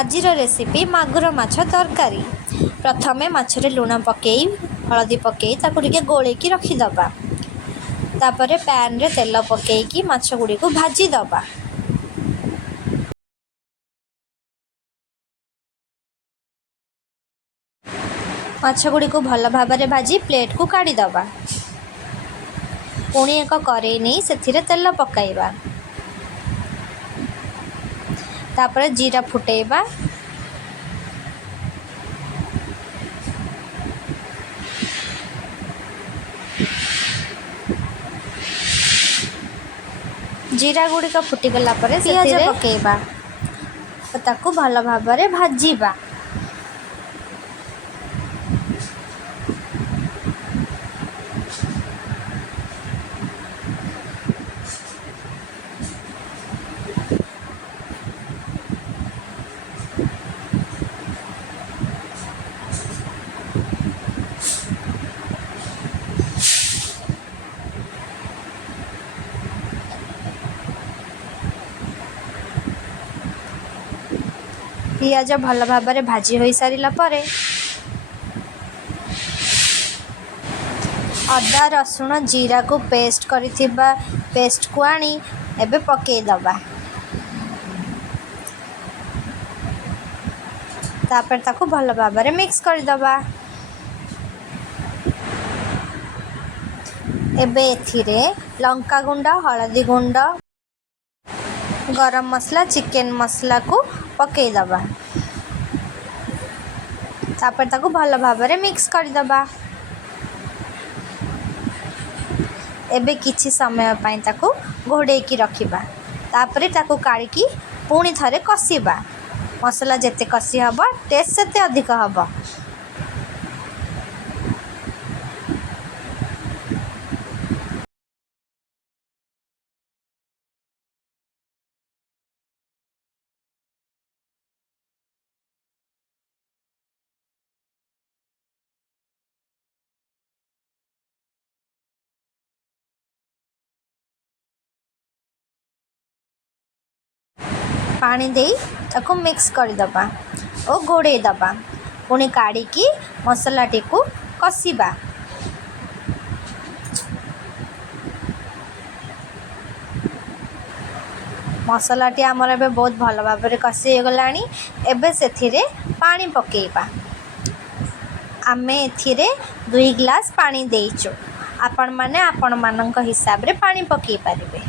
आजिर recipe मागुर माछ तरकारी। प्रथमे माछरे लुण पकई हलदी पकई ताकू टिके गोलेकी रखीदबा। तापर पैन रे तेल पकईकी माछ गुड़ी को भाजी दबा। माछ गुड़ी को भल भाव भाजी प्लेट को काढ़ी दबा। पुणी एक करेई नहीं से तेल पकाइबा। तापर जीरा फुटेबा। जीरा गुड़िक फुटीगला पियाज पकेबा ताकू भल भाव भाजीबा। पियाज भल भाव भाजी हो सारा पर अदा रसुण जीरा को पेस्ट करिथिबा पेस्ट को आनी एबे पकई दबा। तापर ताकू भल भाव मिक्स कर दबा। एबे एथिरे लंका गुंड हलदी गुंड गरम मसला चिकेन मसला को पकई दबा। तापर ताकू भल भाव मिक्स कर दबा। एबे किछि समय पई ताकू घोड़ेकी रखिबा। तापर ताकू काढ़ी पुणी थरे कषिबा। मसला जेते कषि हब टेस्ट सेते अधिक हब। पानी देई ताको मिक्स कर दबा और घोड़े दबा। पुणी काढ़ी मसलाटी को कषिबा। मसलाटी आमर एबे बहुत भल भाव कषि हो गलानी। एबे सेथिरे पानी पकेइबा। आमे एथिरे 2 ग्लास पानी देइचो। आपण माने आपण मानक हिसाब रे पानी पकेइ पारिबे।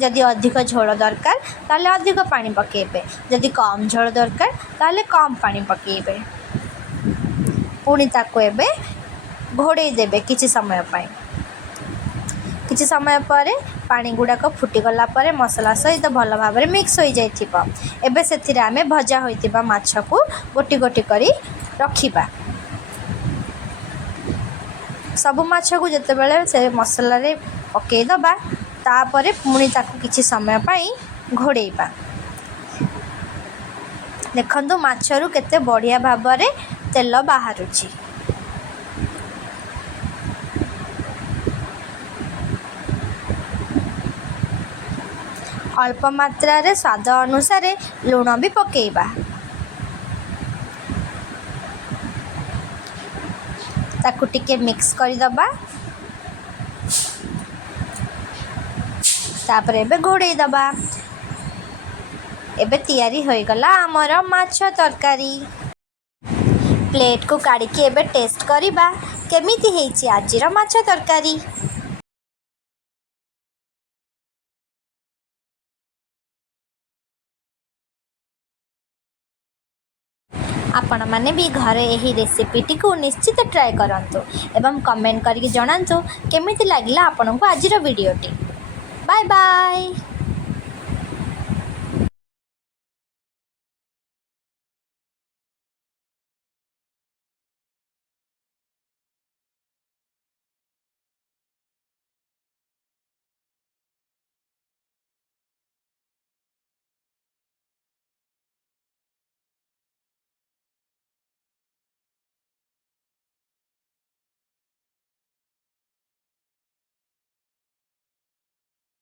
जदि अधिक झोल दरकार ताले अधिक पानी पकेबे। जदि कम झोल दरकार ताले कम पानी पकेबे। पुणी ताको एबे घोड़े देबे किछि समय पई। किछि समय पर पानी गुड़ाक फुटीगला पर मसला सहित भल भाव मिक्स हो जाइथिबा। एबे सेथिरे आमे भजा होइतिबा माछ को गोटी गोटी करी रखिबा। सब माछ को जते बेले से मसला रे पकेई दबा। तापरे पुणी ताकू किछि समय पाई घोड़ेइबा। देखंतु माछरू केते बढ़िया भाव रे तेल बाहरुछि। अल्प मात्रा रे स्वाद अनुसार लुण भी पकेइबा। ताकू टिके मिक्स कर दबा। तापर एबे घोड़े दबा। एबे तैयारी होई गला हमर माछ तरकारी। प्लेट को काढ़ी के एबे टेस्ट करिबा केमिति हेछि आजिर माछ तरकारी। आपण माने भी घरे यही रेसिपीटी को निश्चित ट्राए करंतु एवं कमेंट करके जणांतु केमिति लागिला आपनकु आजिर वीडियोटी। Bye bye.